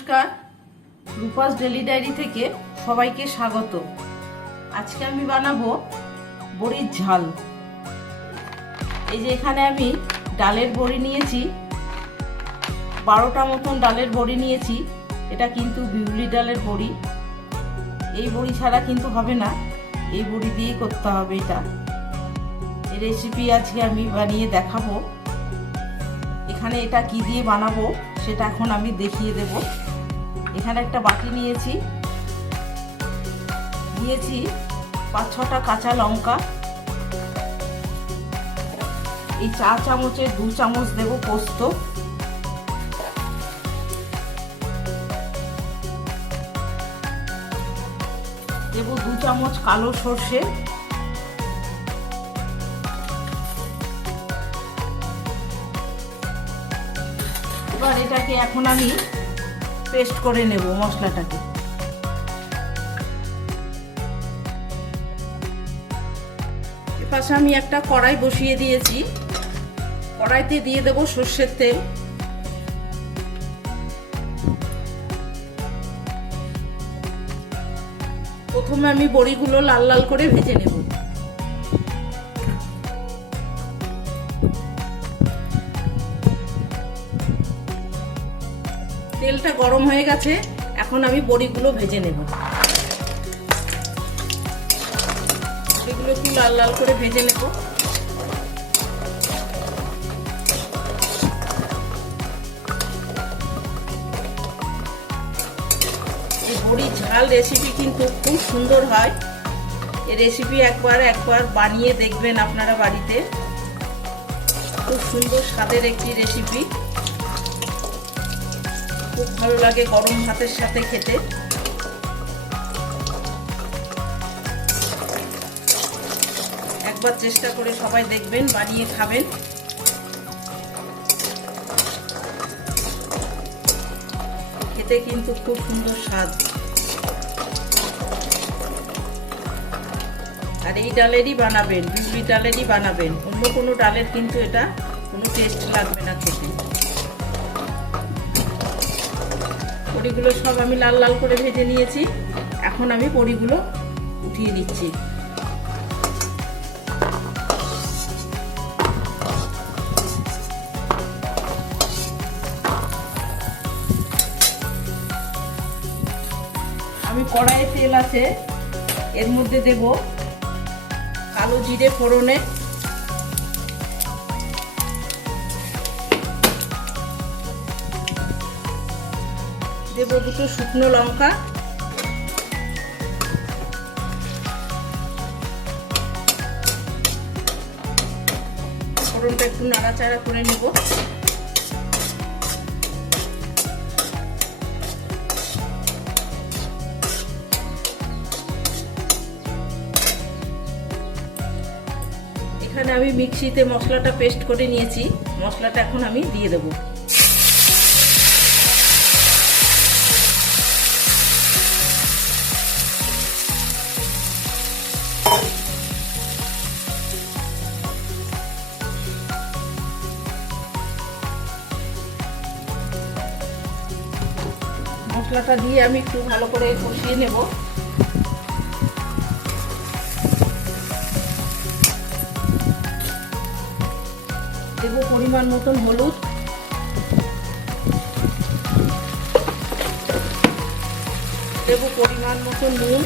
নমস্কার, Rupa's daily diary থেকে সবাইকে স্বাগত। আজকে আমি বানাবো বড়ির ঝাল। এই যে এখানে আমি ডালের বড়ি নিয়েছি, 12টা মতন ডালের বড়ি নিয়েছি। এটা কিন্তু বিউলি ডালের বড়ি। এই বড়ি ছাড়া কিন্তু হবে না, এই বড়ি দিয়েই করতে হবে। এই রেসিপি আজকে আমি বানিয়ে দেখাবো। এখানে এটা কি দিয়ে বানাবো সেটা এখন আমি দেখিয়ে দেব। এখানে একটা বাটি নিয়েছি 5-6টা কাঁচা লঙ্কা। এই চা চামচে 2 চামচ দেব পোস্ত, দেব 2 চামচ কালো সর্ষে, এবার এটাকে এখন আমি পেস্ট করে নেব মশলাটাকে। এপাশে আমি একটা কড়াই বসিয়ে দিয়েছি, কড়াইতে দিয়ে দেব সর্ষের তেল। প্রথমে আমি বড়িগুলো লাল লাল করে ভেজে নেব। তেলটা গরম হয়ে গেছে, এখন আমি বড়িগুলো ভেজে নেব। বড়িগুলো একটু লাল লাল করে ভেজে নেব। এই বড়ি ঝাল রেসিপি কিন্তু খুব সুন্দর হয়। এই রেসিপি একবার বানিয়ে দেখবেন আপনারা বাড়িতে। খুব সুন্দর স্বাদের একটি রেসিপি, খুব ভালো লাগে গরম ভাতের সাথে খেতে। একবার চেষ্টা করে সবাই দেখবেন, বানিয়ে খাবেন। খেতে কিন্তু খুব সুন্দর স্বাদ। আর এই ডালেরই বানাবেন, বিউলি ডালেরই বানাবেন, অন্য কোনো ডালের কিন্তু এটা কোনো টেস্ট লাগবে না খেতে। বড়িগুলো সব আমি লাল লাল করে ভেজে নিয়েছি, এখন আমি বড়িগুলো উঠিয়ে নিচ্ছি। আমি কড়াইয়ে তেল আছে, এর মধ্যে দেব কালো জিরে ফোড়নে, দেব 2টো শুকনো লঙ্কা, ফোড়নটা একটু নাড়াচাড়া করে নেব। এখানে আমি মিক্সিতে মশলাটা পেস্ট করে নিয়েছি, মশলাটা এখন আমি দিয়ে দেব। মশলাটা দিয়ে আমি একটু ভালো করে কষিয়ে নেব। দেব পরিমাণ মতন হলুদ, দেব পরিমাণ মতন নুন,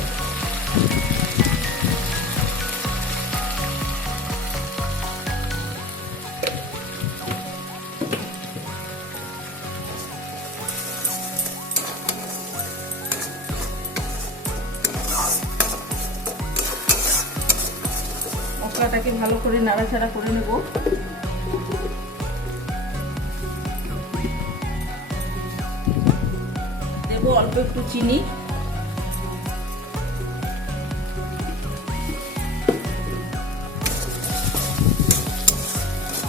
মশলাটাকে ভালো করে নাড়াচাড়া করে নেব। দেব অল্প একটু চিনি,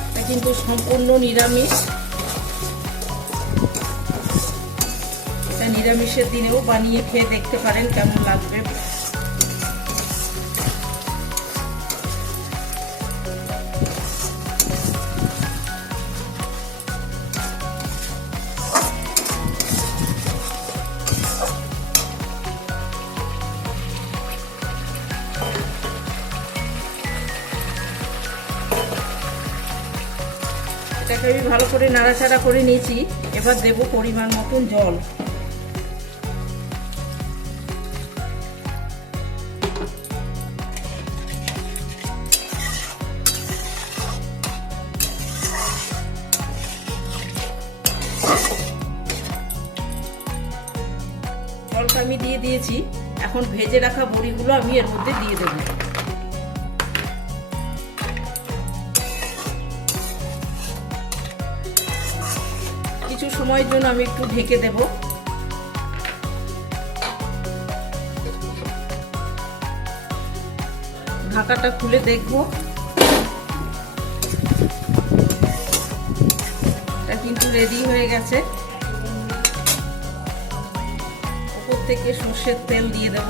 এটা কিন্তু সম্পূর্ণ নিরামিষ। এটা নিরামিষের দিনেও বানিয়ে খেয়ে দেখতে পারেন কেমন লাগবে। এটাকে আমি ভালো করে নাড়াচাড়া করে নিয়েছি। এবার দেব পরিমাণ মতন জল। জলটা আমি দিয়ে দিয়েছি। এখন ভেজে রাখা বড়িগুলো আমি এর মধ্যে দিয়ে দেব। কিছু সময়ের জন্য আমি একটু ঢেকে দেব। ঢাকাটা খুলে দেখব, এটা কিন্তু রেডি হয়ে গেছে। উপর থেকে সর্ষের তেল দিয়ে দেব।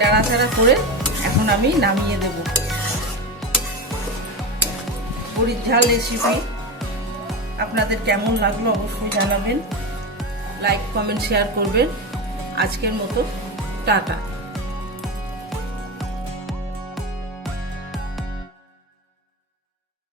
নাড়াচাড়া করে এখন আমি নামিয়ে দেব। বড়ির ঝাল রেসিপি আপনাদের কেমন লাগলো অবশ্যই জানাবেন। লাইক, কমেন্ট, শেয়ার করবেন। আজকের মতো টাটা।